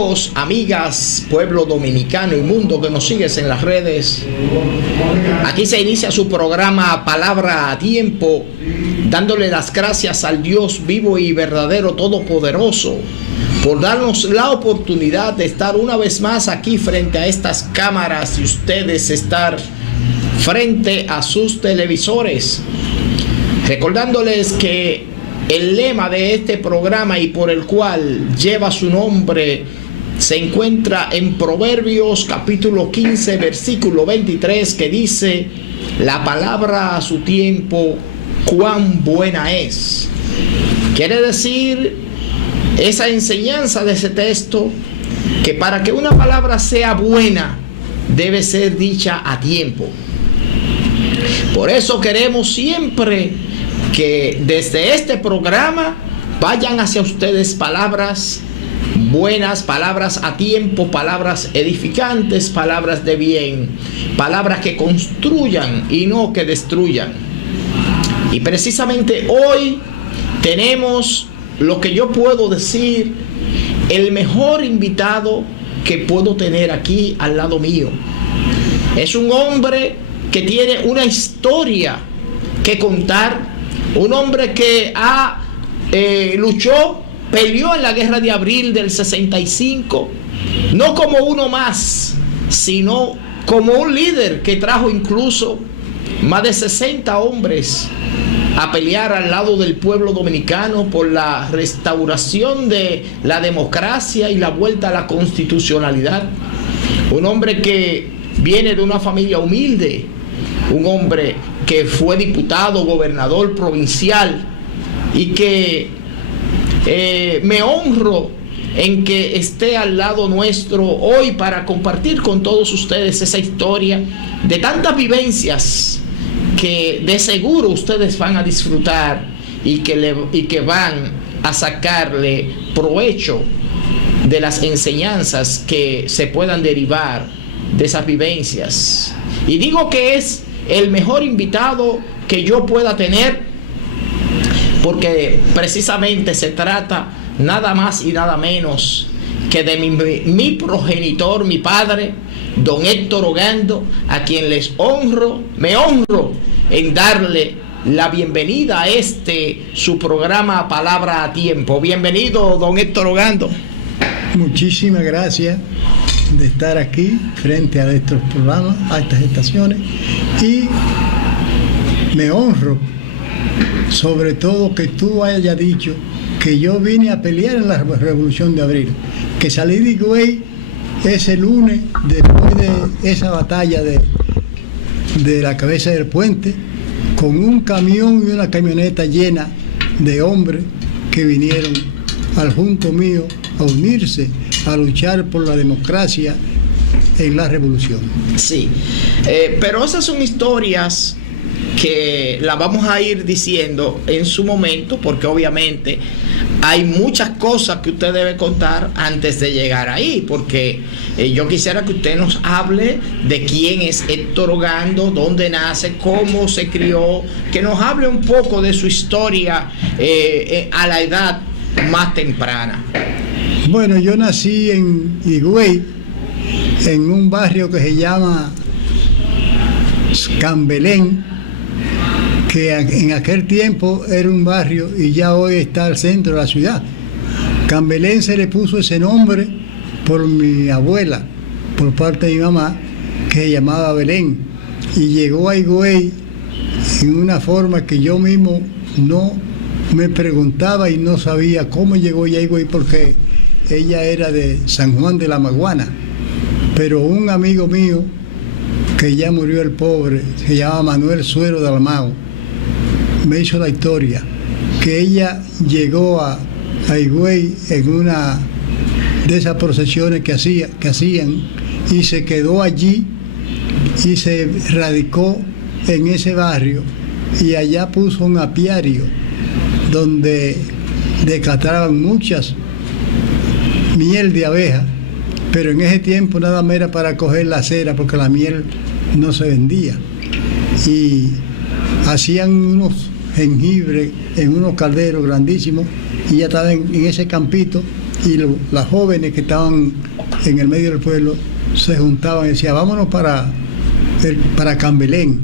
Amigos, amigas, pueblo dominicano y mundo que nos sigues en las redes, aquí se inicia su programa Palabra a Tiempo, dándole las gracias al Dios vivo y verdadero todopoderoso por darnos la oportunidad de estar una vez más aquí frente a estas cámaras y ustedes estar frente a sus televisores, recordándoles que el lema de este programa y por el cual lleva su nombre se encuentra en Proverbios capítulo 15 versículo 23, que dice: la palabra a su tiempo, cuán buena es. Quiere decir esa enseñanza de ese texto que para que una palabra sea buena debe ser dicha a tiempo. Por eso queremos siempre que desde este programa vayan hacia ustedes palabras buenas, palabras a tiempo, palabras edificantes, palabras de bien, palabras que construyan y no que destruyan. Y precisamente hoy tenemos lo que yo puedo decir, el mejor invitado que puedo tener aquí al lado mío. Es un hombre que tiene una historia que contar. Un hombre que luchó, peleó en la guerra de abril del 65, no como uno más, sino como un líder que trajo incluso más de 60 hombres a pelear al lado del pueblo dominicano por la restauración de la democracia y la vuelta a la constitucionalidad. Un hombre que viene de una familia humilde, un hombre que fue diputado, gobernador provincial, y que me honro en que esté al lado nuestro hoy para compartir con todos ustedes esa historia de tantas vivencias que de seguro ustedes van a disfrutar y que van a sacarle provecho de las enseñanzas que se puedan derivar de esas vivencias. Y digo que es el mejor invitado que yo pueda tener, porque precisamente se trata nada más y nada menos que de mi progenitor, mi padre, don Héctor Ogando, a quien me honro en darle la bienvenida a su programa Palabra a Tiempo. Bienvenido, don Héctor Ogando. Muchísimas gracias de estar aquí frente a estos programas, a estas estaciones, y me honro sobre todo que tú hayas dicho que yo vine a pelear en la Revolución de Abril, que salí de Higüey ese lunes después de esa batalla de la cabeza del puente, con un camión y una camioneta llena de hombres que vinieron al junto mío a unirse, a luchar por la democracia en la revolución. Sí, pero esas son historias que las vamos a ir diciendo en su momento, porque obviamente hay muchas cosas que usted debe contar antes de llegar ahí, porque yo quisiera que usted nos hable de quién es Héctor Ogando, dónde nace, cómo se crió, que nos hable un poco de su historia a la edad más temprana. Bueno, yo nací en Higüey, en un barrio que se llama Cambelén, que en aquel tiempo era un barrio y ya hoy está al centro de la ciudad. Cambelén se le puso ese nombre por mi abuela, por parte de mi mamá, que se llamaba Belén, y llegó a Higüey en una forma que yo mismo no me preguntaba y no sabía cómo llegó ya a Higüey, porque ella era de San Juan de la Maguana. Pero un amigo mío, que ya murió el pobre, se llama Manuel Suero de Almao, me hizo la historia, que ella llegó a Higüey en una de esas procesiones que hacían, y se quedó allí y se radicó en ese barrio, y allá puso un apiario donde descataban muchas miel de abeja, pero en ese tiempo nada más era para coger la cera, porque la miel no se vendía, y hacían unos jengibre en unos calderos grandísimos, y ya estaba en ese campito y las jóvenes que estaban en el medio del pueblo se juntaban y decían, vámonos para Cambelén,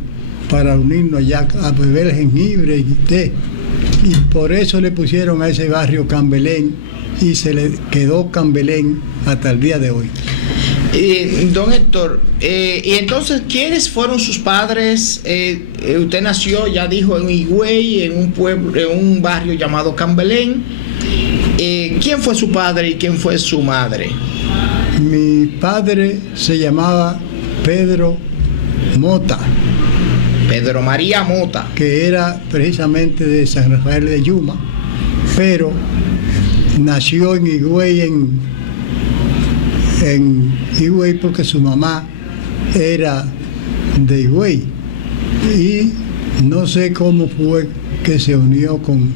para unirnos allá a beber jengibre y té. Y por eso le pusieron a ese barrio Cambelén y se le quedó Cambelén hasta el día de hoy. Don Héctor, y entonces, ¿quiénes fueron sus padres? Usted nació, ya dijo, en Higüey, en un pueblo, en un barrio llamado Cambelén. ¿Quién fue su padre y quién fue su madre? Mi padre se llamaba Pedro Mota. Pedro María Mota. Que era precisamente de San Rafael de Yuma, pero nació en Higüey, en Higüey porque su mamá era de Higüey. Y no sé cómo fue que se unió con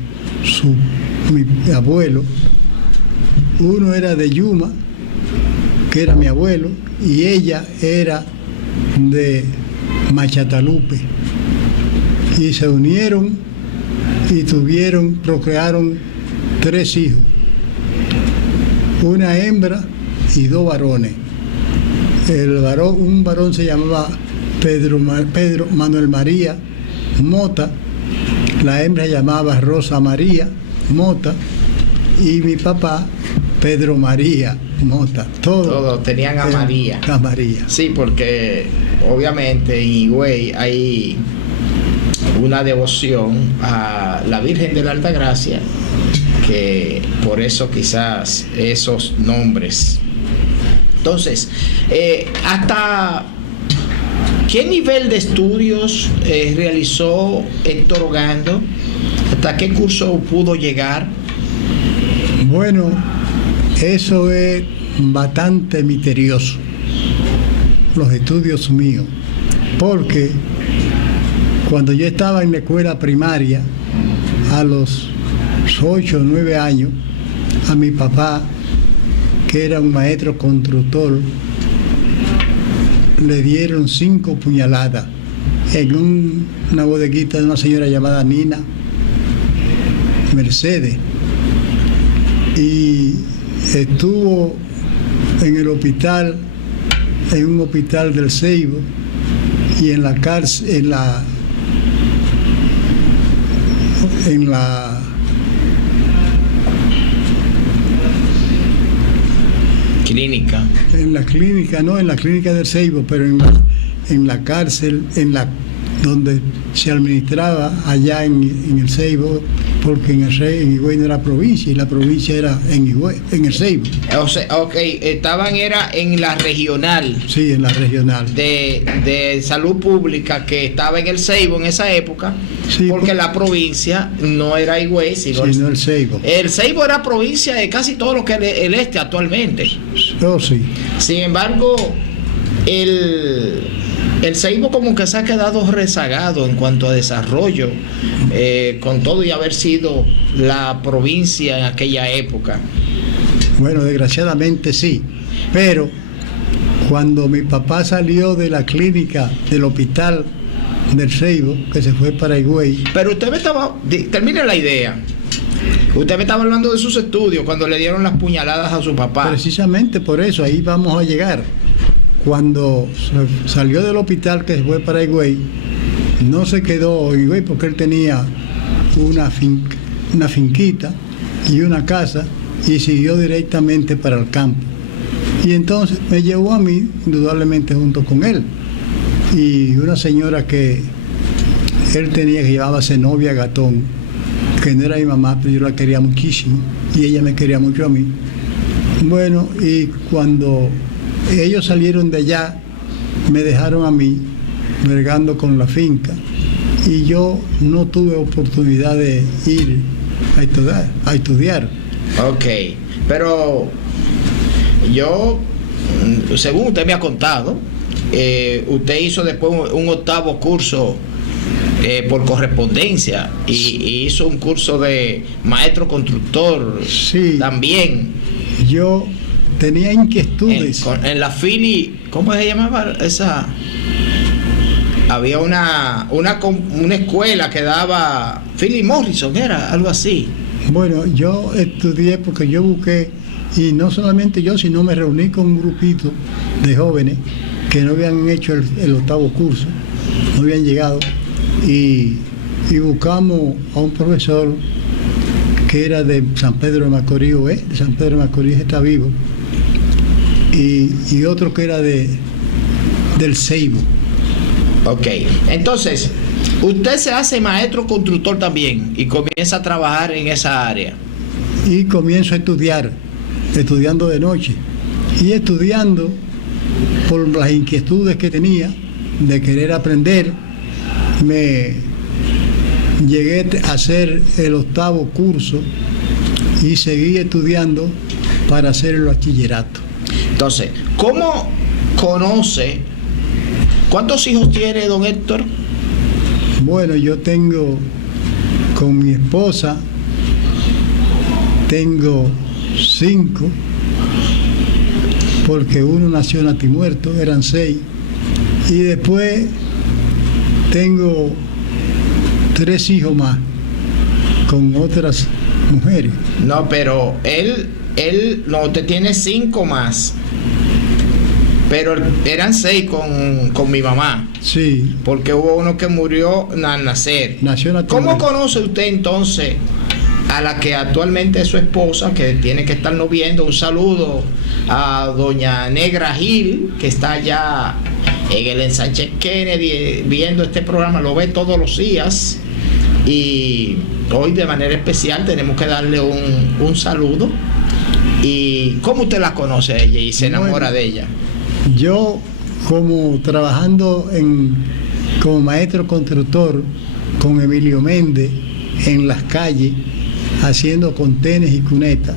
mi abuelo. Uno era de Yuma, que era mi abuelo, y ella era de Machatalupe. Y se unieron y procrearon 3 hijos, una hembra y 2 varones. Un varón se llamaba Pedro Manuel María Mota, la hembra se llamaba Rosa María Mota, y mi papá Pedro María Mota. Todos tenían a María. A María. Sí, porque obviamente en Higüey hay una devoción a la Virgen de la Altagracia, que por eso quizás esos nombres. Entonces, ¿hasta qué nivel de estudios realizó Héctor Ogando? ¿Hasta qué curso pudo llegar? Bueno, eso es bastante misterioso, los estudios míos, porque cuando yo estaba en la escuela primaria, a los 8 o 9 años, a mi papá, que era un maestro constructor, le dieron 5 puñaladas en una bodeguita de una señora llamada Nina Mercedes. Y estuvo en el hospital, en un hospital del Ceibo, y en la cárcel, en la clínica. En la clínica, no, en la clínica del Ceibo, pero en la cárcel, donde se administraba allá en el Ceibo, porque en Higüey no era provincia, y la provincia era en Higüey, en el Ceibo. O sea, era en la regional. Sí, en la regional. De salud pública, que estaba en el Ceibo en esa época, sí, porque la provincia no era Higüey, sino el Ceibo. El Ceibo era provincia de casi todo lo que es el este actualmente. Oh, sí. Sin embargo, el Ceibo como que se ha quedado rezagado en cuanto a desarrollo, con todo y haber sido la provincia en aquella época. Bueno, desgraciadamente sí, pero cuando mi papá salió de la clínica del hospital del Ceibo, que se fue para Higüey. Pero usted termine la idea. Usted me estaba hablando de sus estudios cuando le dieron las puñaladas a su papá. Precisamente por eso, ahí vamos a llegar. Cuando salió del hospital, que se fue para Higüey, no se quedó en Higüey porque él tenía una finquita y una casa, y siguió directamente para el campo. Y entonces me llevó a mí, indudablemente junto con él, y una señora que él tenía, que llamaba Zenobia Gatón, que no era mi mamá, pero yo la quería muchísimo, y ella me quería mucho a mí. Bueno, y cuando ellos salieron de allá, me dejaron a mí bregando con la finca, y yo no tuve oportunidad de ir a estudiar. Ok, pero yo, según usted me ha contado, usted hizo después un 8º curso por correspondencia, y hizo un curso de maestro constructor. Sí, también. Yo tenía inquietudes. En la Philly, ¿cómo se llamaba esa? Había una escuela que daba Philly Morrison, era algo así. Bueno, yo estudié porque yo busqué y no solamente yo, sino me reuní con un grupito de jóvenes que no habían hecho el octavo curso, no habían llegado, y buscamos a un profesor que era de San Pedro de Macorís, de San Pedro de Macorís, está vivo, y otro que era del Ceibo. Ok, entonces, usted se hace maestro constructor también y comienza a trabajar en esa área. Y comienzo a estudiando de noche, y estudiando por las inquietudes que tenía de querer aprender, me llegué a hacer el octavo curso y seguí estudiando para hacer el bachillerato. Entonces, ¿cómo conoce? ¿Cuántos hijos tiene don Héctor? Bueno, yo tengo con mi esposa, tengo 5, porque uno nació natimuerto, eran 6, y después tengo 3 hijos más con otras mujeres. No, pero él no, te tiene 5 más. Pero eran 6 con mi mamá. Sí. Porque hubo uno que murió al nacer. Nació nativo. ¿Cómo conoce usted entonces a la que actualmente es su esposa, que tiene que estarnos viendo? Un saludo a doña Negra Gil, que está allá en el Ensanche Kennedy viendo este programa, lo ve todos los días. Y hoy de manera especial tenemos que darle un saludo. ¿Y cómo usted la conoce a ella y se enamora de ella? Yo, como trabajando como maestro constructor con Emilio Méndez en las calles, haciendo contenes y cunetas,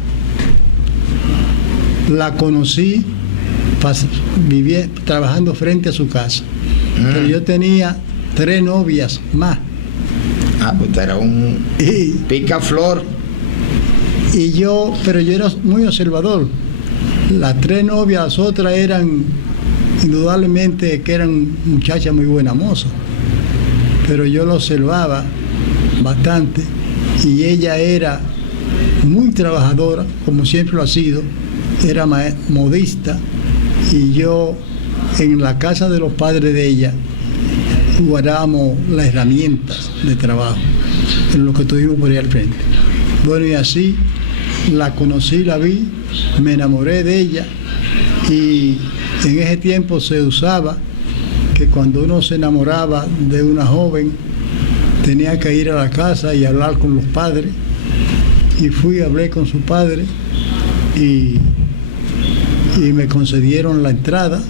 la conocí, vivía trabajando frente a su casa. Pero yo tenía 3 novias más. Pues usted era un picaflor. Pero yo era muy observador. Las 3 novias, las otras eran indudablemente que eran muchachas muy buenas mozas, pero yo lo observaba bastante, y ella era muy trabajadora, como siempre lo ha sido, era modista, y yo en la casa de los padres de ella guardábamos las herramientas de trabajo en lo que tuvimos por ahí al frente. Bueno, y así la conocí, la vi, me enamoré de ella, y en ese tiempo se usaba que cuando uno se enamoraba de una joven tenía que ir a la casa y hablar con los padres, y hablé con su padre y me concedieron la entrada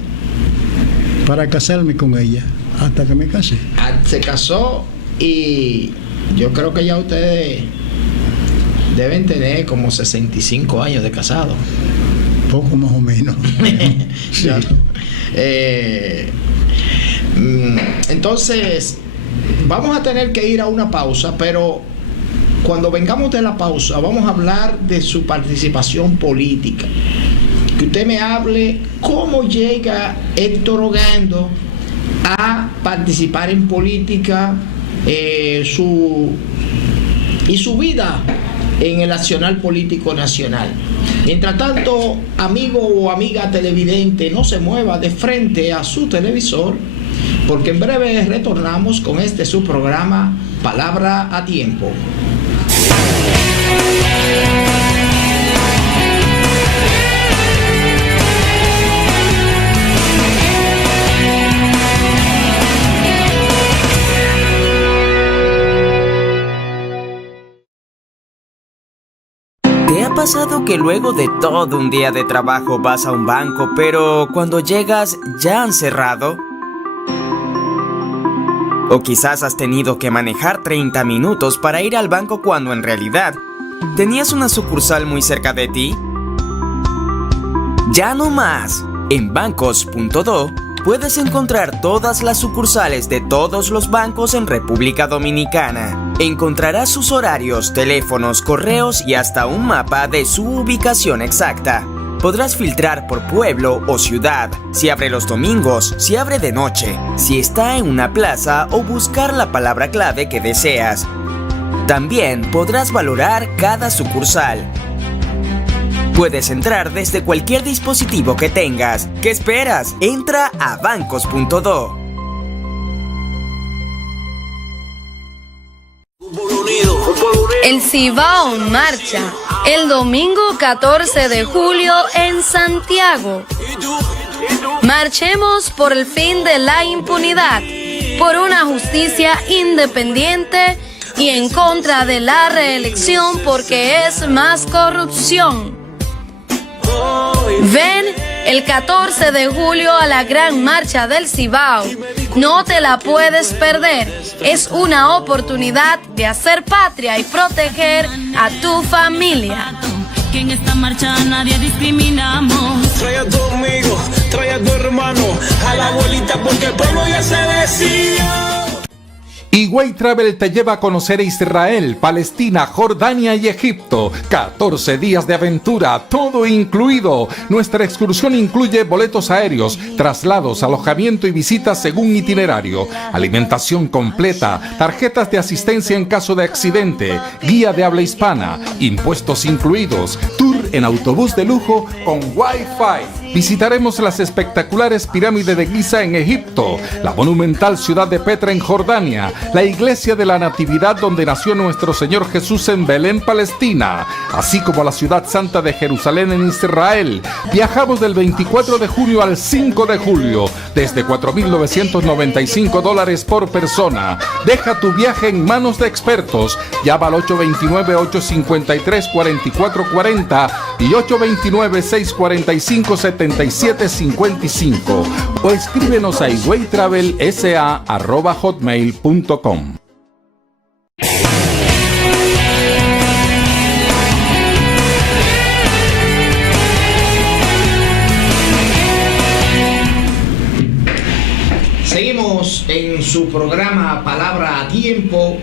para casarme con ella, hasta que me casé. Se casó, y yo creo que ya ustedes deben tener como 65 años de casado. Poco más o menos. Sí. Entonces, vamos a tener que ir a una pausa, pero cuando vengamos de la pausa vamos a hablar de su participación política. Que usted me hable cómo llega Héctor Ogando a participar en política, su vida en el accionar político nacional. Mientras tanto, amigo o amiga televidente, no se mueva de frente a su televisor, porque en breve retornamos con su programa Palabra a Tiempo. ¿Te ha pasado que luego de todo un día de trabajo vas a un banco, pero cuando llegas ya han cerrado? O quizás has tenido que manejar 30 minutos para ir al banco cuando en realidad tenías una sucursal muy cerca de ti. ¡Ya no más! En bancos.do puedes encontrar todas las sucursales de todos los bancos en República Dominicana. Encontrarás sus horarios, teléfonos, correos y hasta un mapa de su ubicación exacta. Podrás filtrar por pueblo o ciudad, si abre los domingos, si abre de noche, si está en una plaza o buscar la palabra clave que deseas. También podrás valorar cada sucursal. Puedes entrar desde cualquier dispositivo que tengas. ¿Qué esperas? Entra a bancos.do. El Cibao marcha el domingo 14 de julio en Santiago. Marchemos por el fin de la impunidad, por una justicia independiente y en contra de la reelección porque es más corrupción. Ven el 14 de julio a la gran marcha del Cibao. No te la puedes perder. Es una oportunidad de hacer patria y proteger a tu familia. Que en esta marcha a nadie discriminamos. Trae a tu amigo, trae a tu hermano, a la abuelita porque el pueblo ya se decidió. Higüey Travel te lleva a conocer Israel, Palestina, Jordania y Egipto. 14 días de aventura, todo incluido. Nuestra excursión incluye boletos aéreos, traslados, alojamiento y visitas según itinerario, alimentación completa, tarjetas de asistencia en caso de accidente, guía de habla hispana, impuestos incluidos, tour en autobús de lujo con Wi-Fi. Visitaremos las espectaculares pirámides de Giza en Egipto, la monumental ciudad de Petra en Jordania, la iglesia de la Natividad donde nació nuestro Señor Jesús en Belén, Palestina, así como la ciudad santa de Jerusalén en Israel. Viajamos del 24 de junio al 5 de julio, desde $4,995 por persona. Deja tu viaje en manos de expertos. Llama al 829-853-4440 y 829-645-7755 o escríbenos a higüeytravelsa@hotmail.com. Seguimos en su programa Palabra a Tiempo.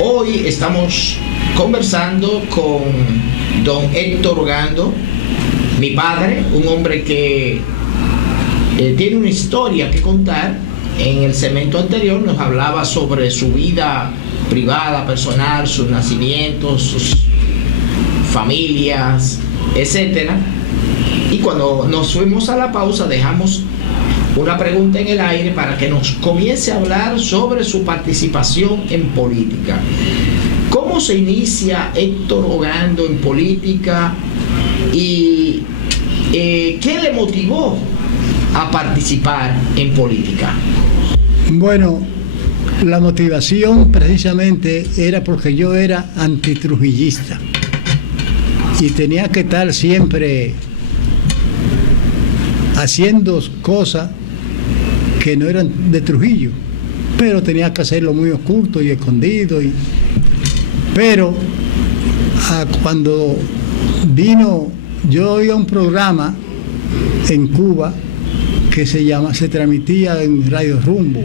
Hoy estamos conversando con don Héctor Ogando, mi padre, un hombre que tiene una historia que contar. En el segmento anterior nos hablaba sobre su vida privada, personal, sus nacimientos, sus familias, etcétera. Y cuando nos fuimos a la pausa dejamos una pregunta en el aire para que nos comience a hablar sobre su participación en política. ¿Cómo se inicia Héctor Ogando en política y qué le motivó a participar en política? Bueno, la motivación precisamente era porque yo era antitrujillista y tenía que estar siempre haciendo cosas que no eran de Trujillo, pero tenía que hacerlo muy oculto y escondido. Pero cuando vino, yo oía un programa en Cuba que se transmitía en Radio Rumbo,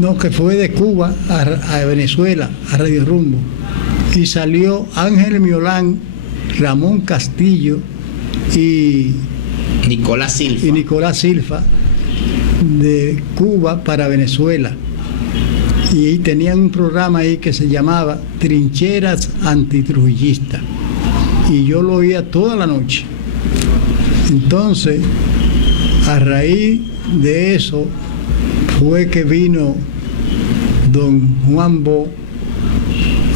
no, que fue de Cuba a Venezuela, a Radio Rumbo, y salió Ángel Miolán, Ramón Castillo y Nicolás Silva de Cuba para Venezuela. Y tenían un programa ahí que se llamaba Trincheras Antitrujillistas, y yo lo oía toda la noche. Entonces, a raíz de eso fue que vino don Juan Bo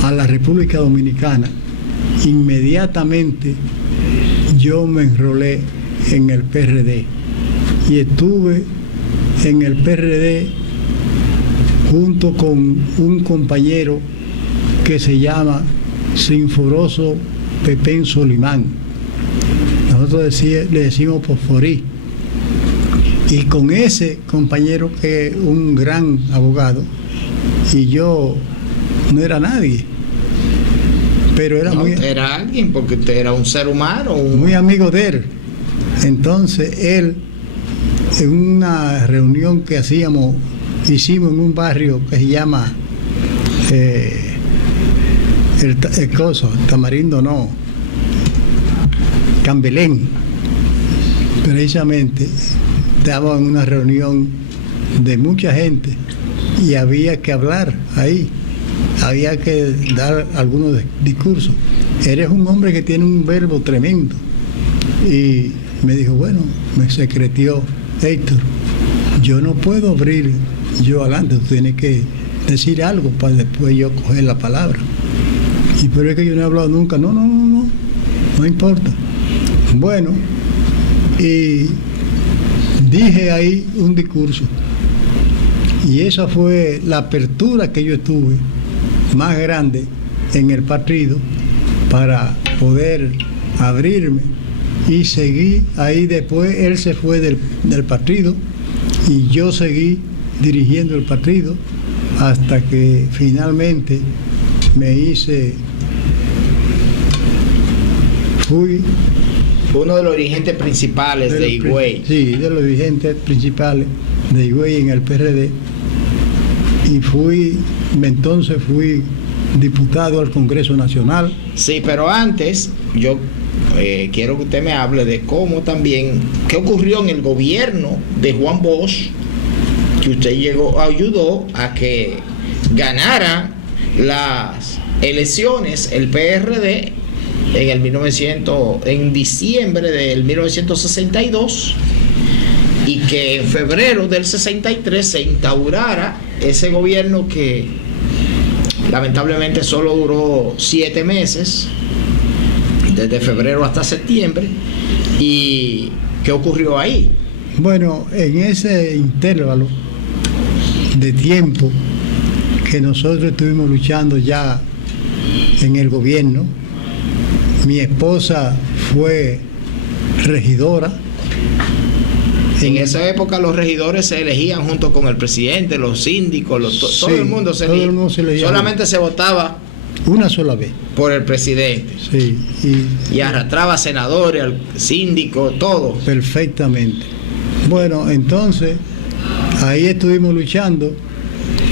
a la República Dominicana. Inmediatamente yo me enrolé en el PRD y estuve en el PRD junto con un compañero que se llama Sinforoso Pepén Solimán. Nosotros le decimos Fosforí. Y con ese compañero, que es un gran abogado, y yo no era nadie, pero era era alguien, porque usted era un ser humano, muy amigo de él. Entonces él, en una reunión que hicimos en un barrio que se llama Tamarindo, no, Cambelén, precisamente estábamos en una reunión de mucha gente y había que hablar ahí, había que dar algunos discursos. eres un hombre que tiene un verbo tremendo. Y me dijo, bueno, me secretió, Héctor, yo no puedo abrir yo adelante, tú tienes que decir algo para después yo coger la palabra. Y pero es que yo no he hablado nunca. No importa. Bueno, y dije ahí un discurso. Y esa fue la apertura que yo tuve más grande en el partido para poder abrirme. Y seguí ahí después, él se fue del partido y yo seguí dirigiendo el partido hasta que finalmente fui uno de los dirigentes principales de Higüey. Sí, de los dirigentes principales de Higüey en el PRD. Y entonces fui diputado al Congreso Nacional. Sí, pero antes yo quiero que usted me hable de qué ocurrió en el gobierno de Juan Bosch, que usted ayudó a que ganara las elecciones el PRD en diciembre del 1962, y que en febrero del 63 se instaurara ese gobierno que lamentablemente solo duró 7 meses, desde febrero hasta septiembre. ¿Y qué ocurrió ahí? Bueno, en ese intervalo de tiempo que nosotros estuvimos luchando ya en el gobierno, mi esposa fue regidora. En esa época los regidores se elegían junto con el presidente, los síndicos, todo el mundo se elegía. Solamente se votaba una sola vez por el presidente. Sí. Y arrastraba senadores, al síndico, todo. Perfectamente. Bueno, entonces ahí estuvimos luchando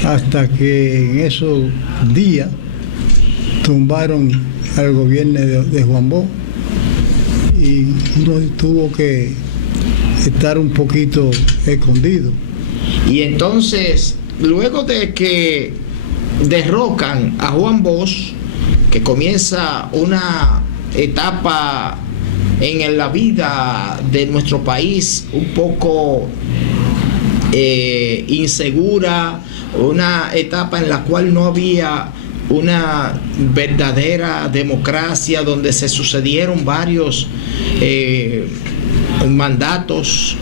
hasta que en esos días tumbaron al gobierno de Juan Bosch y uno tuvo que estar un poquito escondido. Y entonces, luego de que derrocan a Juan Bosch, que comienza una etapa en la vida de nuestro país un poco insegura, una etapa en la cual no había una verdadera democracia, donde se sucedieron varios mandatos,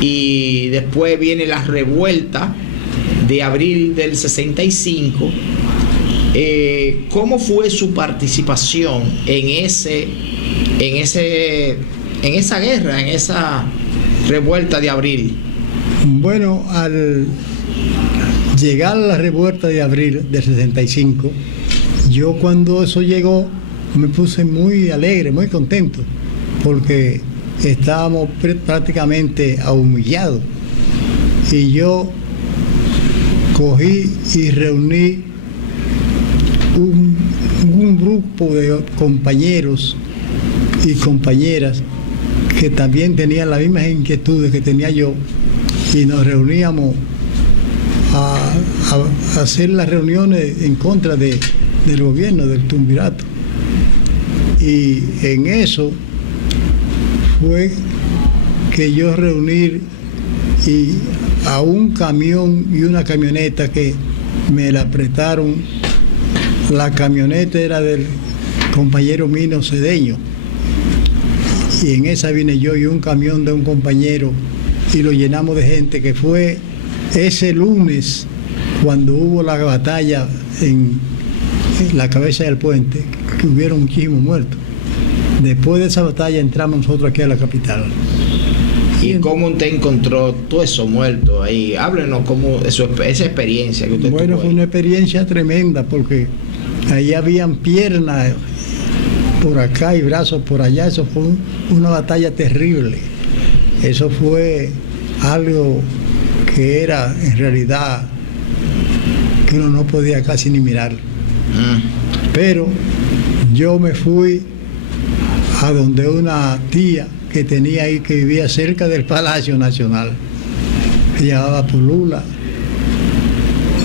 y después viene la revuelta de abril del 65. ¿Cómo fue su participación en esa guerra, en esa revuelta de abril? Bueno, al llegar a la revuelta de abril del 65, yo cuando eso llegó me puse muy alegre, muy contento, porque estábamos prácticamente humillados. Y yo cogí y reuní un grupo de compañeros y compañeras que también tenían las mismas inquietudes que tenía yo, y nos reuníamos a hacer las reuniones en contra del gobierno, del triunvirato. Y en eso fue que yo reuní a un camión y una camioneta que me la prestaron. La camioneta era del compañero Mino Cedeño, y en esa vine yo y un camión de un compañero, y lo llenamos de gente, que fue ese lunes cuando hubo la batalla en la cabeza del puente, que hubieron muchísimos muertos. Después de esa batalla entramos nosotros aquí a la capital. ¿Y cómo usted encontró todo eso muerto ahí? Háblenos cómo esa experiencia que usted tuvo. Bueno, fue una experiencia tremenda, porque ahí habían piernas por acá y brazos por allá. Eso fue una batalla terrible. Eso fue algo que era en realidad que uno no podía casi ni mirar. Pero yo me fui a donde una tía que tenía ahí, que vivía cerca del Palacio Nacional, se llamaba Pulula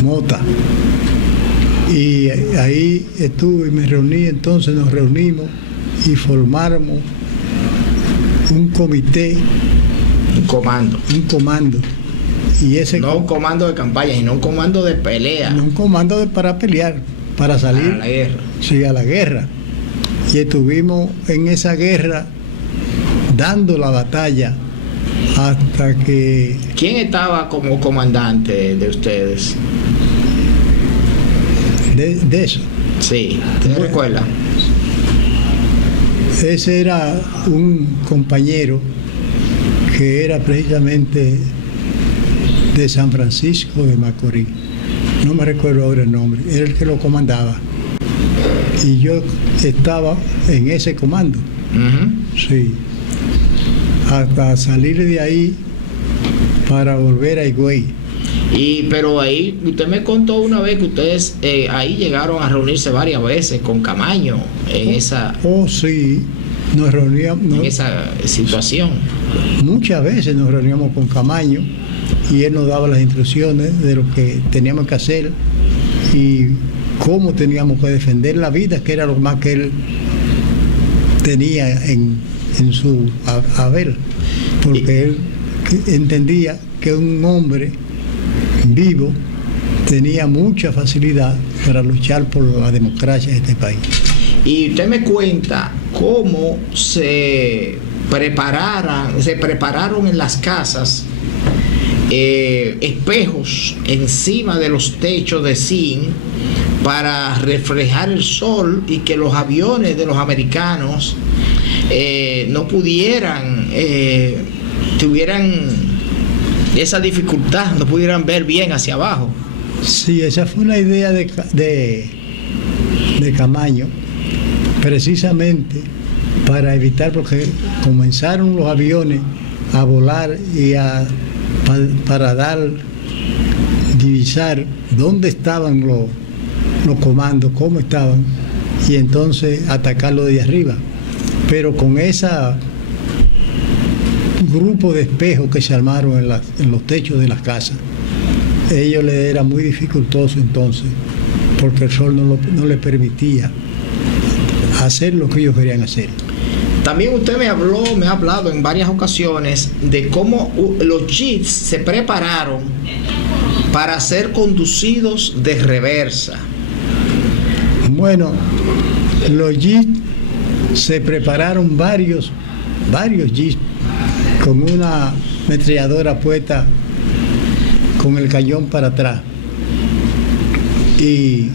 Mota, y ahí estuve y me reuní, entonces nos reunimos y formamos un comité, Un comando. Y ese No un comando de campaña, sino un comando de pelea. un comando para pelear, para salir Para la guerra. Sí, a la guerra. Y estuvimos en esa guerra dando la batalla hasta que ¿Quién estaba como comandante de ustedes? de eso. Sí, ¿te recuerdas? Ese era un compañero que era precisamente de San Francisco de Macorís. No me recuerdo ahora el nombre. Era el que lo comandaba. Y yo estaba en ese comando. Sí. Hasta salir de ahí para volver a Higüey. Pero ahí, usted me contó una vez que ustedes ahí llegaron a reunirse varias veces con Camaño en esa Sí, nos reuníamos. en esa situación. Muchas veces nos reuníamos con Camaño y él nos daba las instrucciones de lo que teníamos que hacer y cómo teníamos que defender la vida, que era lo más que él tenía en su haber, porque él entendía que un hombre vivo tenía mucha facilidad para luchar por la democracia de este país. Y usted me cuenta cómo se prepararon en las casas espejos encima de los techos de zinc para reflejar el sol y que los aviones de los americanos no pudieran, tuvieran esa dificultad, no pudieran ver bien hacia abajo. Sí, esa fue una idea de Camaño, precisamente para evitar, porque comenzaron los aviones a volar y para divisar dónde estaban los comandos, cómo estaban, y entonces atacarlo de arriba. Pero con ese grupo de espejos que se armaron en los techos de las casas, ellos les era muy dificultoso entonces, porque el sol no les permitía hacer lo que ellos querían hacer. También usted me ha hablado en varias ocasiones de cómo los jeeps se prepararon para ser conducidos de reversa. Bueno, los jeeps se prepararon varios jeeps con una ametralladora puesta con el cañón para atrás. Y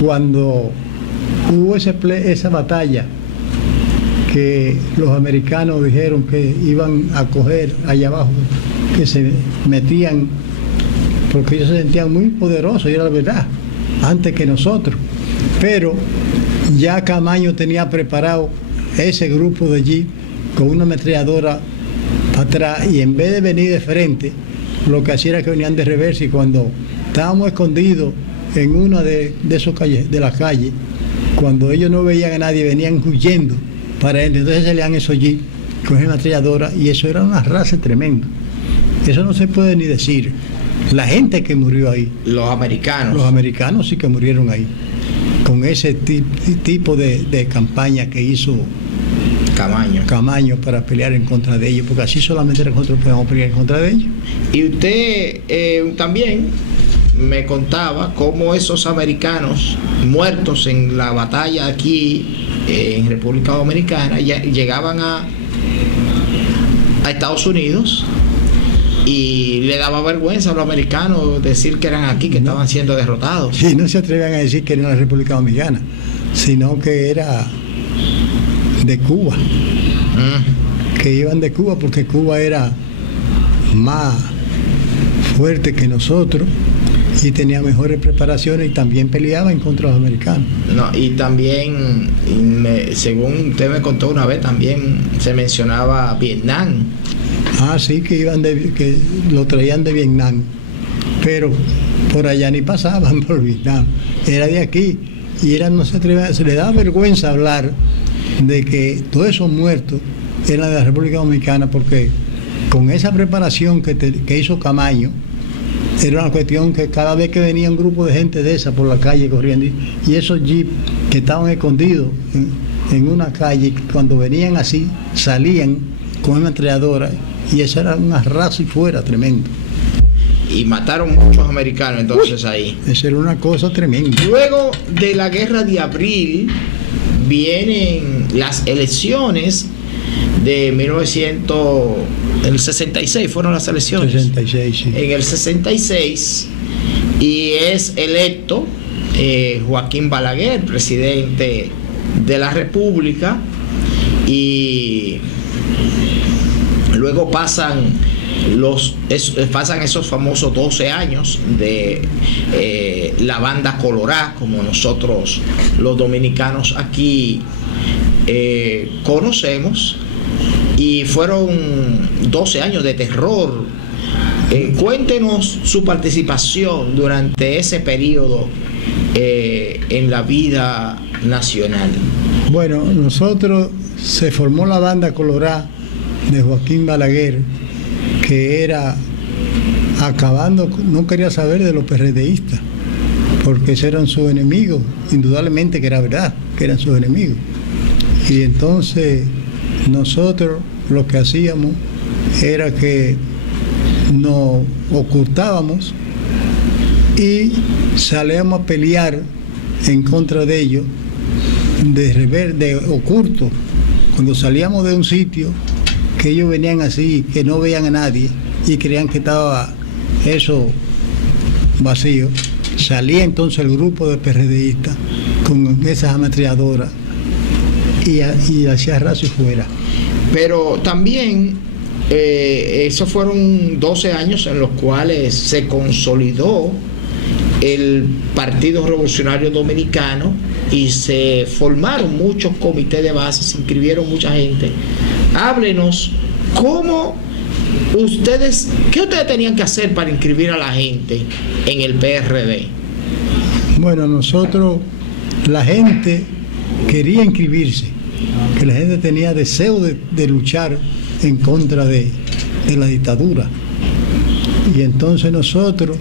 cuando hubo esa batalla que los americanos dijeron que iban a coger allá abajo, que se metían porque ellos se sentían muy poderosos, y era la verdad, antes que nosotros. Pero ya Camaño tenía preparado ese grupo de jeep con una ametralladora atrás, y en vez de venir de frente, lo que hacía era que venían de reversa, y cuando estábamos escondidos en una de esos calles, de las calles, cuando ellos no veían a nadie, venían huyendo para él. Entonces salían esos jeeps con esa ametralladora, y eso era una raza tremenda. Eso no se puede ni decir. La gente que murió ahí. Los americanos sí que murieron ahí, con ese tipo de campaña que hizo Camaño para pelear en contra de ellos, porque así solamente nosotros podemos pelear en contra de ellos. Y usted también me contaba cómo esos americanos muertos en la batalla aquí en República Dominicana llegaban a Estados Unidos, y le daba vergüenza a los americanos decir que eran aquí, que estaban siendo derrotados. Y no se atrevían a decir que era la República Dominicana, sino que era de Cuba. Que iban de Cuba porque Cuba era más fuerte que nosotros y tenía mejores preparaciones, y también peleaba en contra de los americanos. No, y también, según usted me contó una vez, también se mencionaba Vietnam. Sí, que lo traían de Vietnam, pero por allá ni pasaban por Vietnam, era de aquí, y no se atrevía, se le daba vergüenza hablar de que todos esos muertos eran de la República Dominicana, porque con esa preparación que hizo Camaño, era una cuestión que cada vez que venía un grupo de gente de esa por la calle corriendo, y esos jeeps que estaban escondidos en una calle, cuando venían así, salían con una ametralladora, y eso era un arraso y fuera tremendo. Y mataron muchos americanos entonces ahí. Eso era una cosa tremenda. Luego de la guerra de abril vienen las elecciones de 1966, fueron las elecciones. 66, sí. En el 66, y es electo Joaquín Balaguer, presidente de la República, y luego pasan esos famosos 12 años de la banda Colorá, como nosotros los dominicanos aquí conocemos, y fueron 12 años de terror. Cuéntenos su participación durante ese periodo en la vida nacional. Bueno, nosotros se formó la banda Colorá de Joaquín Balaguer, que era acabando, no quería saber de los PRDistas, porque esos eran sus enemigos, indudablemente que era verdad, que eran sus enemigos. Y entonces nosotros lo que hacíamos era que nos ocultábamos y salíamos a pelear en contra de ellos, de oculto. Cuando salíamos de un sitio, que ellos venían así, que no veían a nadie y creían que estaba eso vacío, salía entonces el grupo de PRDistas con esas ametralladoras y hacía raso y fuera. Pero también esos fueron 12 años en los cuales se consolidó el Partido Revolucionario Dominicano y se formaron muchos comités de base, se inscribieron mucha gente. Háblenos qué ustedes tenían que hacer para inscribir a la gente en el PRD. Bueno, nosotros, la gente quería inscribirse, que la gente tenía deseo de luchar en contra de la dictadura. Y entonces nosotros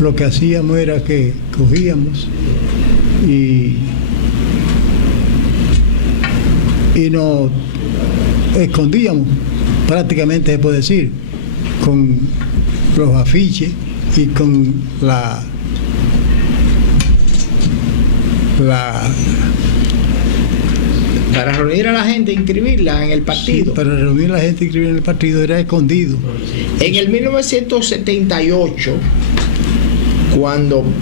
lo que hacíamos era que cogíamos y nos escondíamos, prácticamente se puede decir, con los afiches y con para reunir a la gente, inscribirla en el partido. Sí, para reunir a la gente, inscribirla en el partido era escondido. En el 1978,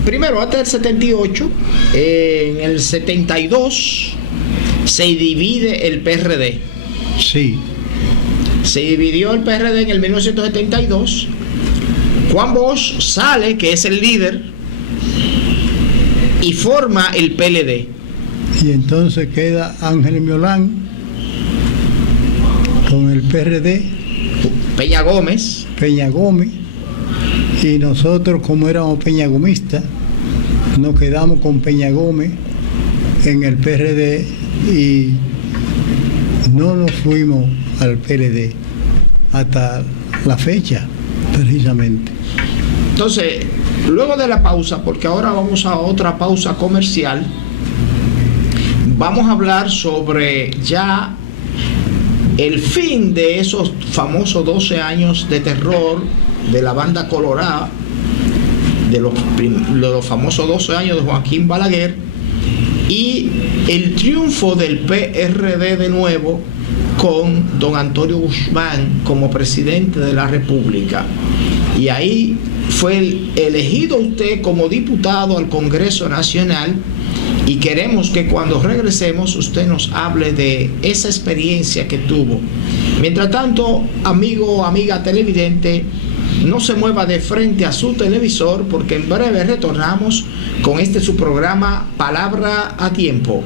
primero antes del 78, en el 72 se divide el PRD. Sí. Se dividió el PRD en el 1972. Juan Bosch sale, que es el líder, y forma el PLD. Y entonces queda Ángel Miolán con el PRD, Peña Gómez, y nosotros, como éramos peñagomistas, nos quedamos con Peña Gómez en el PRD y no nos fuimos al PLD hasta la fecha, precisamente. Entonces, luego de la pausa, porque ahora vamos a otra pausa comercial, vamos a hablar sobre ya el fin de esos famosos 12 años de terror de la banda Colorá, de los famosos 12 años de Joaquín Balaguer, y el triunfo del PRD de nuevo con don Antonio Guzmán como presidente de la República. Y ahí fue elegido usted como diputado al Congreso Nacional, y queremos que cuando regresemos usted nos hable de esa experiencia que tuvo. Mientras tanto, amigo o amiga televidente, no se mueva de frente a su televisor, porque en breve retornamos con su programa Palabra a Tiempo.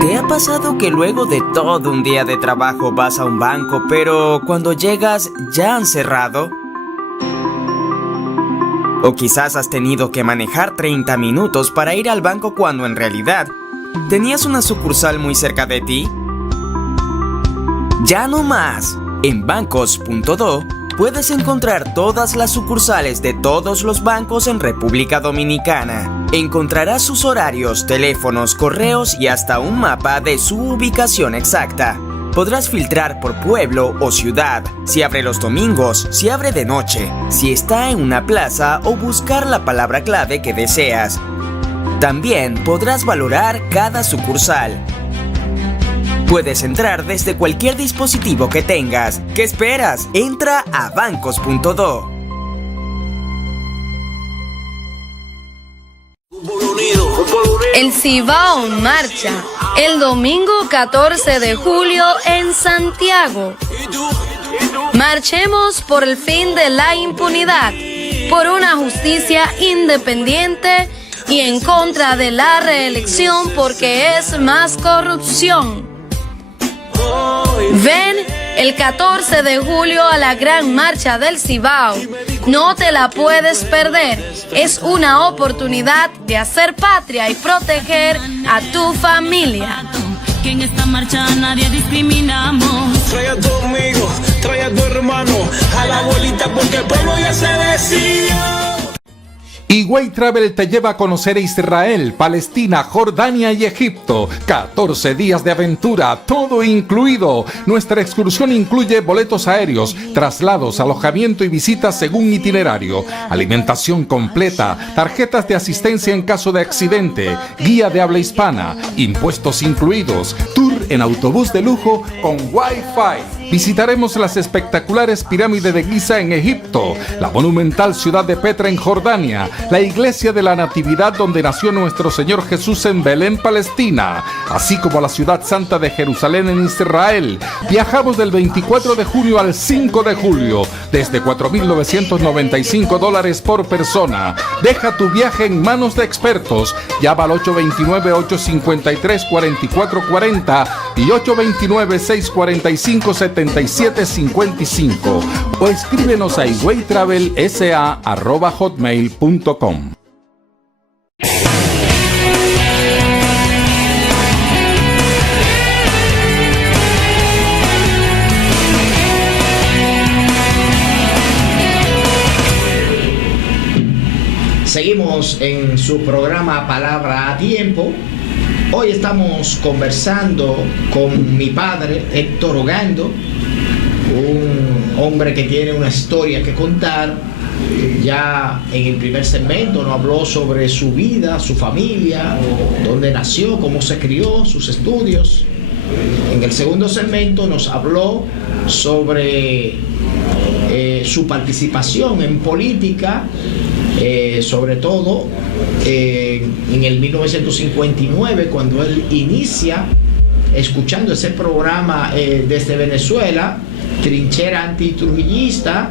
¿Te ha pasado que luego de todo un día de trabajo vas a un banco, pero cuando llegas ya han cerrado? O quizás has tenido que manejar 30 minutos para ir al banco cuando en realidad tenías una sucursal muy cerca de ti. Ya no más. En bancos.do puedes encontrar todas las sucursales de todos los bancos en República Dominicana. Encontrarás sus horarios, teléfonos, correos y hasta un mapa de su ubicación exacta. Podrás filtrar por pueblo o ciudad, si abre los domingos, si abre de noche, si está en una plaza o buscar la palabra clave que deseas. También podrás valorar cada sucursal. Puedes entrar desde cualquier dispositivo que tengas. ¿Qué esperas? Entra a bancos.do. El Cibao en marcha el domingo 14 de julio en Santiago. Marchemos por el fin de la impunidad, por una justicia independiente y en contra de la reelección porque es más corrupción. Ven el 14 de julio a la gran marcha del Cibao. No te la puedes perder. Es una oportunidad de hacer patria y proteger a tu familia. Que en esta marcha nadie discriminamos. Trae a tu amigo, trae a tu hermano, a la abuelita porque el pueblo ya se decidió. Higüey Travel te lleva a conocer Israel, Palestina, Jordania y Egipto. 14 días de aventura, todo incluido. Nuestra excursión incluye boletos aéreos, traslados, alojamiento y visitas según itinerario, alimentación completa, tarjetas de asistencia en caso de accidente, guía de habla hispana, impuestos incluidos, tour en autobús de lujo con Wi-Fi. Visitaremos las espectaculares pirámides de Giza en Egipto, la monumental ciudad de Petra en Jordania, la iglesia de la Natividad donde nació nuestro Señor Jesús en Belén, Palestina, así como la ciudad santa de Jerusalén en Israel. Viajamos del 24 de junio al 5 de julio, desde $4,995 por persona. Deja tu viaje en manos de expertos. Llama al 829-853-4440 y 829-645-7755 o escríbenos a higüeytravelsa@hotmail.com. Seguimos en su programa Palabra a Tiempo. Hoy estamos conversando con mi padre, Héctor Ogando, un hombre que tiene una historia que contar. Ya en el primer segmento nos habló sobre su vida, su familia, dónde nació, cómo se crió, sus estudios. En el segundo segmento nos habló sobre su participación en política, sobre todo en el 1959, cuando él inicia escuchando ese programa desde Venezuela, Trinchera Antitrujillista,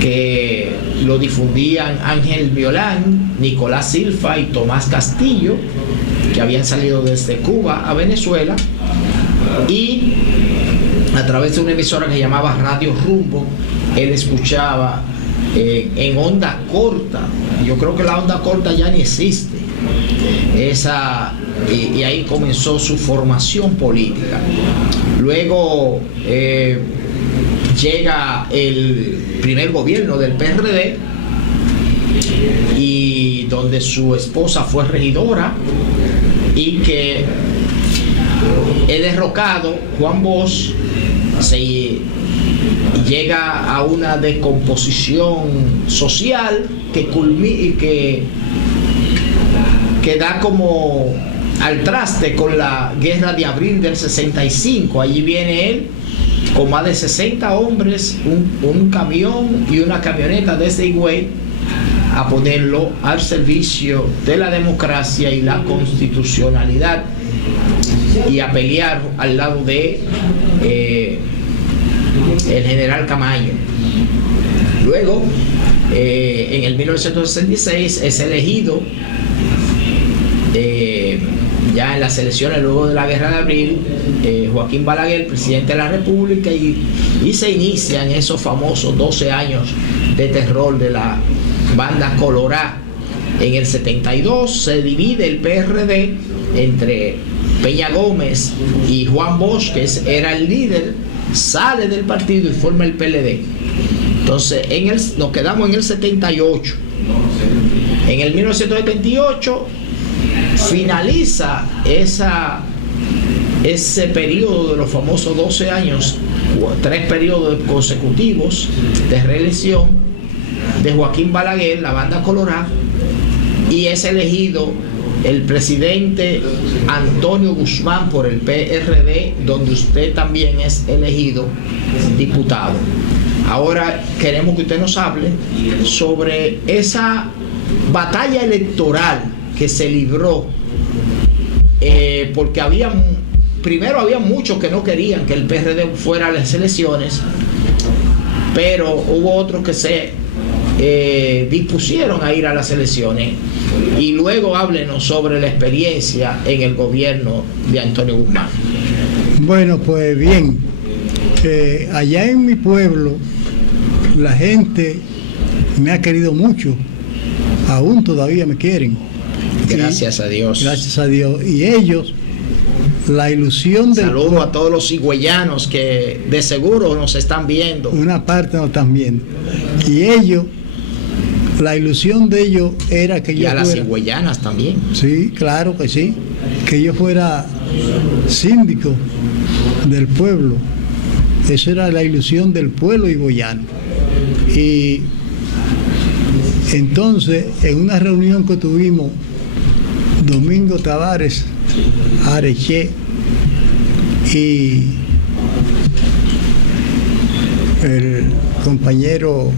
que lo difundían Ángel Violán, Nicolás Silva y Tomás Castillo, que habían salido desde Cuba a Venezuela, y a través de una emisora que llamaba Radio Rumbo, él escuchaba en onda corta. Yo creo que la onda corta ya ni existe. Y ahí comenzó su formación política. Luego llega el primer gobierno del PRD, y donde su esposa fue regidora, y que he derrocado Juan Bosch, se llega a una descomposición social que da como al traste con la guerra de abril del 65. Allí viene él con más de 60 hombres, un camión y una camioneta desde Higüey, a ponerlo al servicio de la democracia y la constitucionalidad, y a pelear al lado de el general Camaño. Luego, en el 1966 es elegido ya en las elecciones luego de la guerra de abril, Joaquín Balaguer, presidente de la República, y se inician esos famosos 12 años de terror de la Banda Colorá. En el 72 se divide el PRD entre Peña Gómez y Juan Bosch, que era el líder, sale del partido y forma el PLD. Entonces nos quedamos en el 78. En el 1978 finaliza ese periodo de los famosos 12 años, 3 periodos consecutivos de reelección de Joaquín Balaguer, la Banda Colorá, y es elegido el presidente Antonio Guzmán por el PRD, donde usted también es elegido diputado. Ahora queremos que usted nos hable sobre esa batalla electoral que se libró, porque primero había muchos que no querían que el PRD fuera a las elecciones, pero hubo otros que se dispusieron a ir a las elecciones. Y luego háblenos sobre la experiencia en el gobierno de Antonio Guzmán. Bueno, pues bien, allá en mi pueblo la gente me ha querido mucho, aún todavía me quieren. Gracias a Dios. Gracias a Dios. Y ellos, la ilusión del saludo a todos los cigüeyanos que de seguro nos están viendo. Una parte nos están viendo. Y ellos, la ilusión de ellos era que yo fuera... Y a las cigüeyanas también. Sí, claro que sí. Que yo fuera síndico del pueblo. Esa era la ilusión del pueblo higüeyano. Y entonces, en una reunión que tuvimos, Domingo Tavares Areche y el compañero,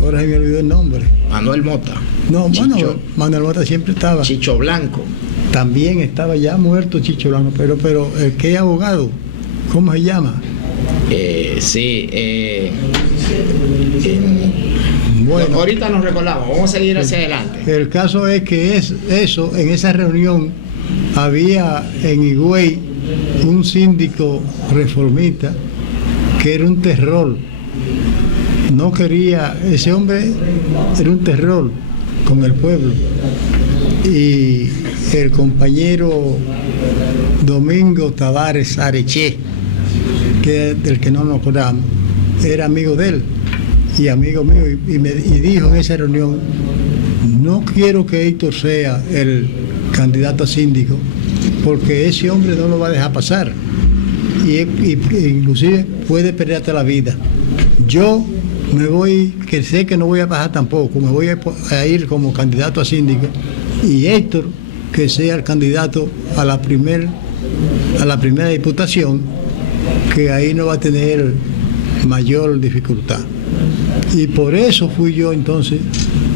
ahora se me olvidó el nombre, Manuel Mota. No, bueno, Manuel Mota siempre estaba. Chicho Blanco. También estaba ya muerto Chicho Blanco, pero el que es abogado, ¿cómo se llama? Bueno, ahorita nos recordamos, vamos a seguir hacia adelante. El caso es que en esa reunión había en Higüey un síndico reformista que era un terror. No quería, ese hombre era un terror con el pueblo. Y el compañero Domingo Tavares Areche, del que no nos acordamos, era amigo de él y amigo mío, y dijo en esa reunión: no quiero que Héctor sea el candidato a síndico, porque ese hombre no lo va a dejar pasar, y inclusive puede perder hasta la vida. Yo me voy, que sé que no voy a pasar tampoco, me voy a ir como candidato a síndico, y Héctor que sea el candidato a la primera diputación, que ahí no va a tener mayor dificultad. Y por eso fui yo entonces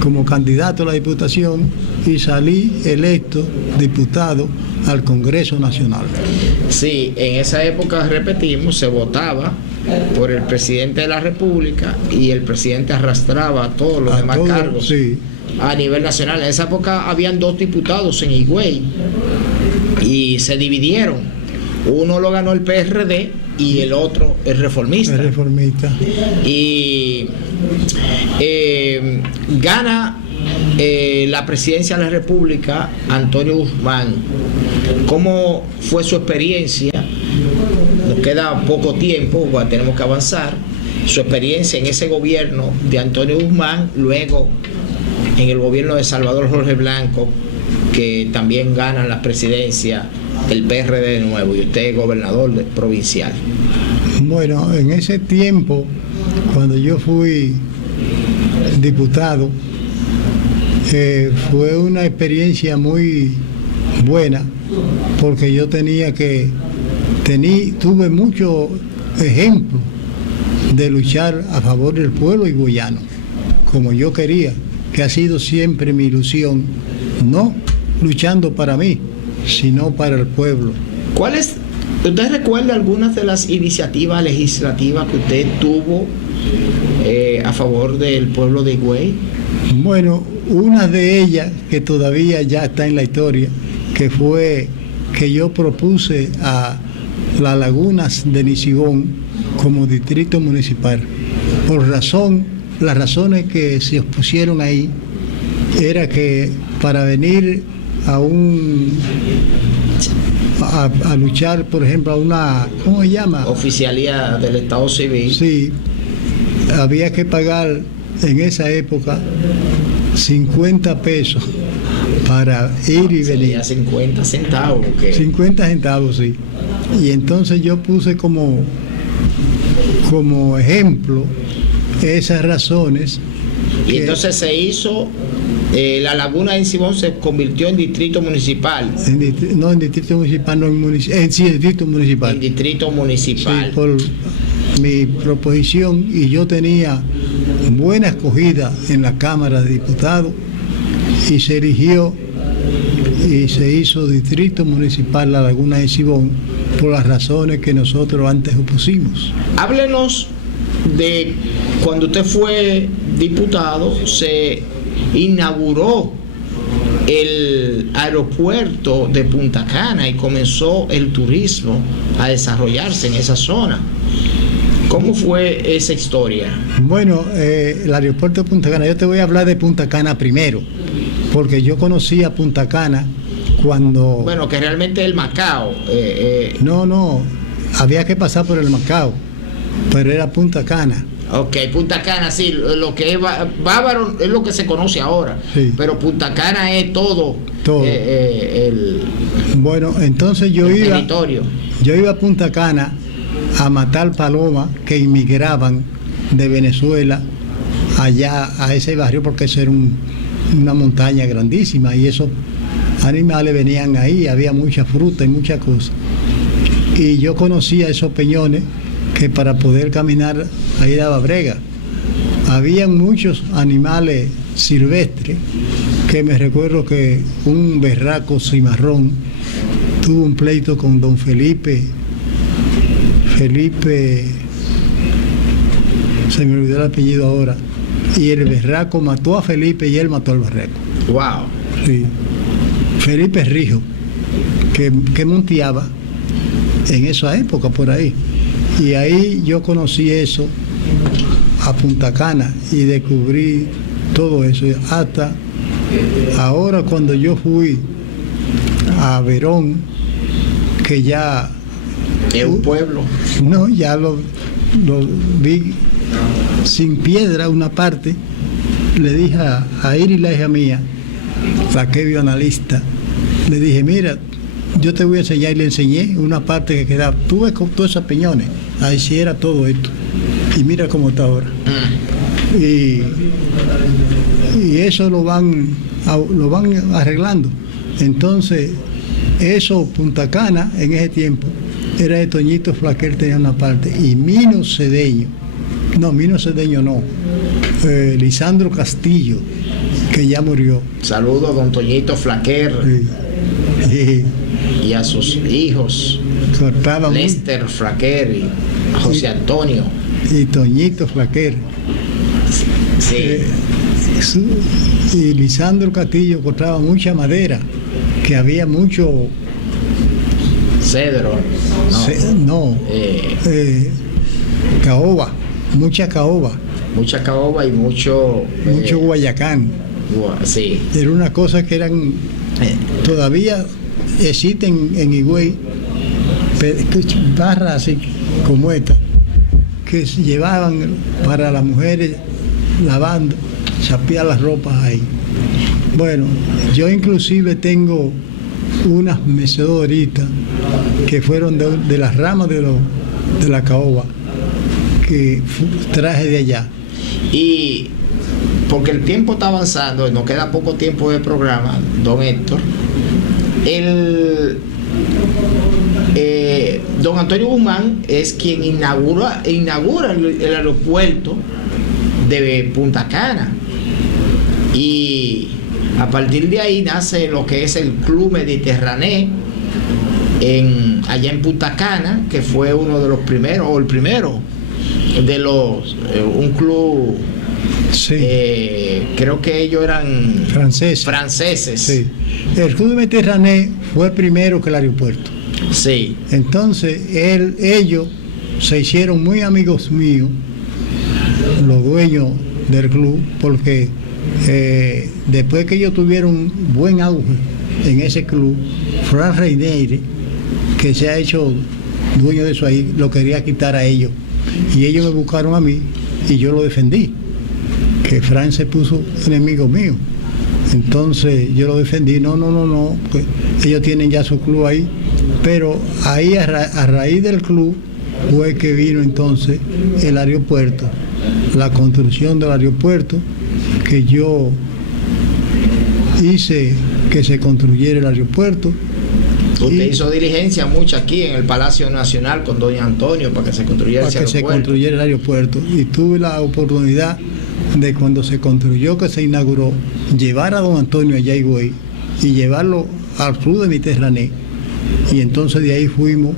como candidato a la diputación y salí electo diputado al Congreso Nacional. Sí, en esa época, repetimos, se votaba por el presidente de la República y el presidente arrastraba todos los demás cargos, sí, a nivel nacional. En esa época habían 2 diputados en Higüey y se dividieron. Uno lo ganó el PRD y el otro el reformista. El reformista. Y gana la presidencia de la República Antonio Guzmán. ¿Cómo fue su experiencia? Nos queda poco tiempo, tenemos que avanzar. Su experiencia en ese gobierno de Antonio Guzmán, luego en el gobierno de Salvador Jorge Blanco, que también gana la presidencia el PRD de nuevo, y usted es gobernador provincial. Bueno, en ese tiempo, cuando yo fui diputado, fue una experiencia muy buena, porque yo tuve muchos ejemplos de luchar a favor del pueblo higüeyano, como yo quería, que ha sido siempre mi ilusión, no luchando para mí, sino para el pueblo. ¿Usted recuerda algunas de las iniciativas legislativas que usted tuvo a favor del pueblo de Higüey? Bueno, una de ellas, que todavía ya está en la historia, que fue que yo propuse a las lagunas de Nisibón como distrito municipal, por razón las razones que se opusieron ahí era que para venir a luchar, por ejemplo, a una, ¿cómo se llama? Oficialía del Estado Civil. Sí, había que pagar en esa época 50 pesos para ir y venir. 50 centavos. ¿Qué? 50 centavos, sí. Y entonces yo puse como ejemplo esas razones. Y entonces se hizo, la Laguna de Sibón se convirtió en distrito municipal. En distrito municipal, no en municipio. Sí, distrito municipal. En distrito municipal. Sí, por mi proposición, y yo tenía buena acogida en la Cámara de Diputados, y se eligió y se hizo distrito municipal La Laguna de Sibón por las razones que nosotros antes opusimos. Háblenos de cuando usted fue diputado, se inauguró el aeropuerto de Punta Cana y comenzó el turismo a desarrollarse en esa zona. ¿Cómo fue esa historia? Bueno, el aeropuerto de Punta Cana, yo te voy a hablar de Punta Cana primero, porque yo conocí a Punta Cana cuando... Bueno, que realmente el Macao. No, había que pasar por el Macao, pero era Punta Cana. Ok, Punta Cana, sí, lo que es Bávaro es lo que se conoce ahora, sí. Pero Punta Cana es todo. Bueno, entonces yo iba a Punta Cana a matar palomas que inmigraban de Venezuela allá a ese barrio, porque eso era una montaña grandísima y esos animales venían ahí, había mucha fruta y muchas cosas. Y yo conocía esos peñones que para poder caminar ahí daba brega. Habían muchos animales silvestres, que me recuerdo que un berraco cimarrón tuvo un pleito con don Felipe, se me olvidó el apellido ahora, y el berraco mató a Felipe y él mató al berraco. Wow. Sí. Felipe Rijo, que monteaba en esa época por ahí. Y ahí yo conocí eso a Punta Cana y descubrí todo eso. Hasta ahora cuando yo fui a Verón, que ya... Es un pueblo. No, ya lo vi sin piedra una parte. Le dije a Iris, la hija mía, la que vio analista, le dije, mira, yo te voy a enseñar, y le enseñé una parte que quedaba. Tú ves con todos esos peñones, ahí sí era todo esto. Y mira cómo está ahora. Y eso lo van arreglando. Entonces, eso, Punta Cana, en ese tiempo, era de Toñito Flaquer, tenía una parte, y Mino Cedeño, Lisandro Castillo, que ya murió. Saludo a don Toñito Flaquer. Sí. Y a sus hijos, Lester Flaquer y a José Antonio. Y Toñito Flaquer. Sí. Y Lisandro Castillo cortaba mucha madera, que había mucho... Cedro. Caoba, mucha caoba. Mucha caoba y mucho guayacán. Sí. Era una cosa que eran... Todavía existen en Higüey barras así como esta, que se llevaban para las mujeres lavando, chapear las ropas ahí. Bueno, yo inclusive tengo unas mecedoritas que fueron de las ramas de la caoba, que traje de allá. Y porque el tiempo está avanzando, nos queda poco tiempo de programa, don Héctor. Don Antonio Guzmán es quien inaugura el aeropuerto de Punta Cana, y a partir de ahí nace lo que es el Club Mediterráneo allá en Punta Cana, que fue uno de los primeros, o el primero de un club. Sí. Creo que ellos eran franceses. Sí. El Club Mediterráneo fue primero que el aeropuerto. Sí. Entonces ellos se hicieron muy amigos míos, los dueños del club, porque después que ellos tuvieron un buen auge en ese club, Fran Reinieri, que se ha hecho dueño de eso ahí, lo quería quitar a ellos. Y ellos me buscaron a mí y yo lo defendí, que Fran se puso enemigo mío. Entonces yo lo defendí, no, pues ellos tienen ya su club ahí. Pero ahí a raíz del club fue que vino entonces el aeropuerto, la construcción del aeropuerto, que yo hice que se construyera el aeropuerto. Usted hizo diligencia mucho aquí en el Palacio Nacional con Don Antonio para que se construyera ese aeropuerto. Para que se construyera el aeropuerto. Y tuve la oportunidad de, cuando se construyó, que se inauguró, llevar a Don Antonio allá a Higüey y llevarlo al sur de Mediterráneo. Y entonces de ahí fuimos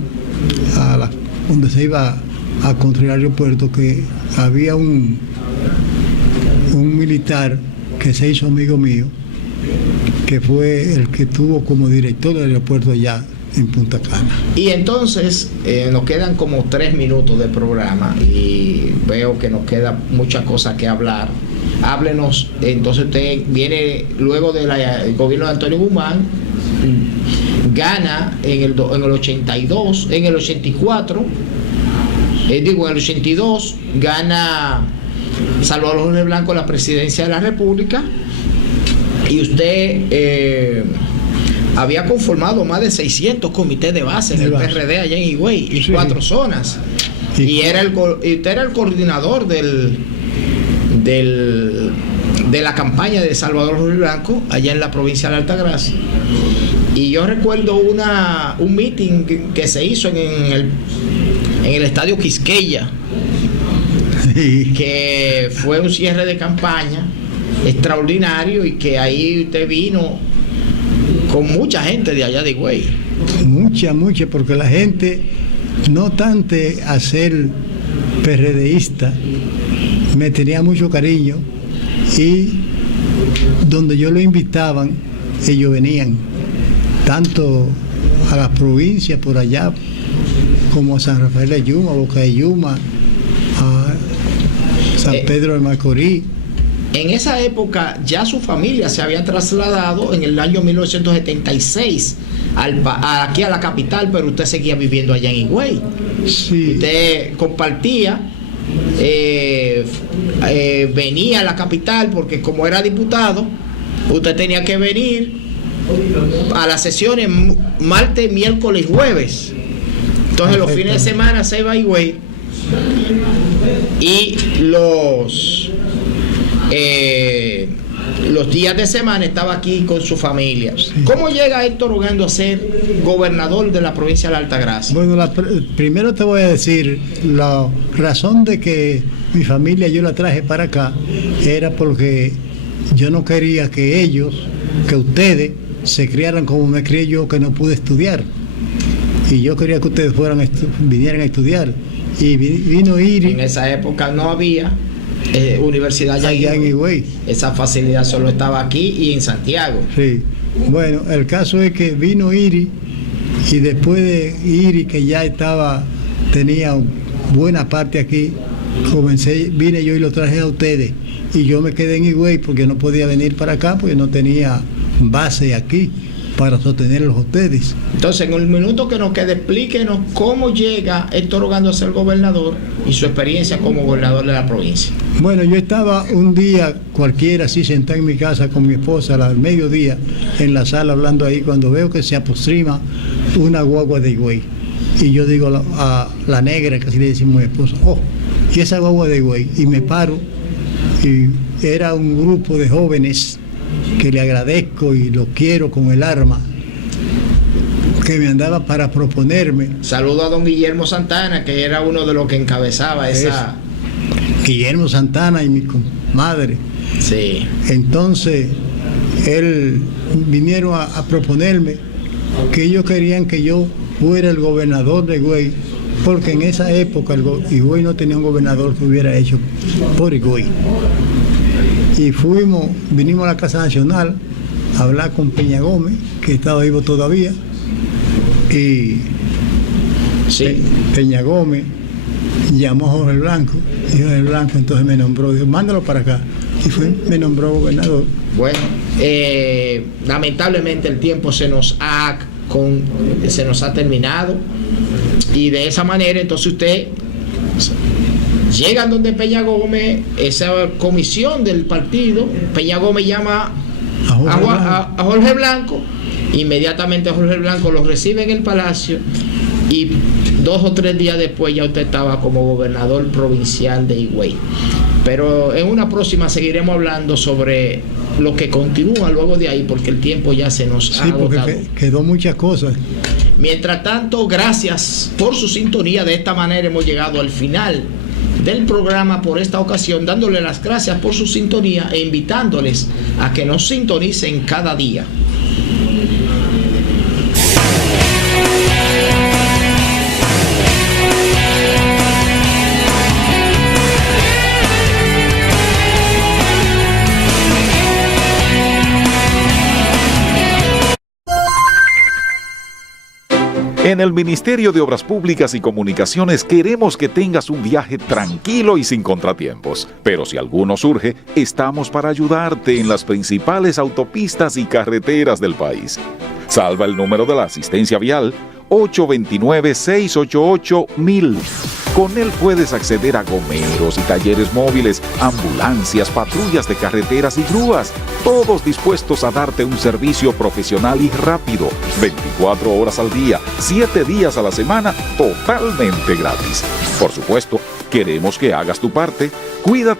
a donde se iba a construir el aeropuerto, que había un militar que se hizo amigo mío, que fue el que tuvo como director del aeropuerto allá en Punta Cana. Y entonces nos quedan como 3 minutos de programa y veo que nos queda muchas cosas que hablar. Háblenos, entonces usted viene luego del gobierno de Antonio Guzmán, gana en el 82, en el 84, en el 82 gana Salvador Jorge Blanco la presidencia de la República, y usted había conformado más de 600 comités de base en el PRD allá en Higüey y 4 zonas, y usted era el coordinador de la campaña de Salvador Jorge Blanco allá en la provincia de Altagracia. Y yo recuerdo un meeting que se hizo en el estadio Quisqueya, que fue un cierre de campaña extraordinario, y que ahí usted vino con mucha gente de allá de Higüey. Mucha, porque la gente, no tanto a ser PRDista, me tenía mucho cariño, y donde yo lo invitaban, ellos venían, tanto a las provincias por allá, como a San Rafael de Yuma, Boca de Yuma, a San Pedro de Macorís. En esa época ya su familia se había trasladado en el año 1976 aquí a la capital, pero usted seguía viviendo allá en Higüey. Sí. Usted compartía, venía a la capital, porque como era diputado, usted tenía que venir a las sesiones martes, miércoles y jueves. Entonces los fines de semana se iba a Higüey, y los días de semana estaba aquí con su familia. Sí. ¿Cómo llega Héctor Ogando a ser gobernador de la provincia de la Altagracia? Bueno, primero te voy a decir, la razón de que mi familia yo la traje para acá era porque yo no quería que ustedes se criaran como me crié yo, que no pude estudiar. Y yo quería que ustedes vinieran a estudiar. Y vino Iri. En esa época no había universidad allá en Higüey. Esa facilidad solo estaba aquí y en Santiago. Sí. Bueno, el caso es que vino Iri, y después de Iri, que ya tenía buena parte aquí, vine yo y lo traje a ustedes. Y yo me quedé en Higüey porque no podía venir para acá, porque no tenía base aquí para sostenerlos a ustedes. Entonces, en el minuto que nos quede, explíquenos cómo llega Héctor Ogando a ser gobernador y su experiencia como gobernador de la provincia. Bueno, yo estaba un día cualquiera así sentado en mi casa con mi esposa al mediodía en la sala hablando ahí, cuando veo que se apostrima una guagua de Higüey. Y yo digo a la negra, que así le decimos a mi esposa, y esa guagua de Higüey, y me paro, y era un grupo de jóvenes que le agradezco y lo quiero con el alma, que me andaba para proponerme. Saludo a don Guillermo Santana, que era uno de los que encabezaba esa. Guillermo Santana y mi comadre. Sí. Entonces, vinieron a proponerme que ellos querían que yo fuera el gobernador de Higüey, porque en esa época Higüey no tenía un gobernador que hubiera hecho por Higüey. Y vinimos a la Casa Nacional a hablar con Peña Gómez, que estaba vivo todavía, y sí. Peña Gómez llamó a Jorge Blanco, y Jorge Blanco entonces me nombró, dijo, mándalo para acá, y me nombró gobernador. Bueno, lamentablemente el tiempo se nos ha terminado, y de esa manera entonces usted llega donde Peña Gómez, esa comisión del partido, Peña Gómez llama a Jorge Blanco, inmediatamente Jorge Blanco lo recibe en el palacio, y 2 o 3 días después ya usted estaba como gobernador provincial de Higüey. Pero en una próxima seguiremos hablando sobre lo que continúa luego de ahí, porque el tiempo ya se nos ha agotado. Porque quedó muchas cosas. Mientras tanto, gracias por su sintonía. De esta manera hemos llegado al final del programa por esta ocasión, dándole las gracias por su sintonía e invitándoles a que nos sintonicen cada día. En el Ministerio de Obras Públicas y Comunicaciones queremos que tengas un viaje tranquilo y sin contratiempos. Pero si alguno surge, estamos para ayudarte en las principales autopistas y carreteras del país. Salva el número de la asistencia vial 829-688-1000. Con él puedes acceder a gomeros y talleres móviles, ambulancias, patrullas de carreteras y grúas, todos dispuestos a darte un servicio profesional y rápido, 24 horas al día, 7 días a la semana, totalmente gratis. Por supuesto, queremos que hagas tu parte. Cuídate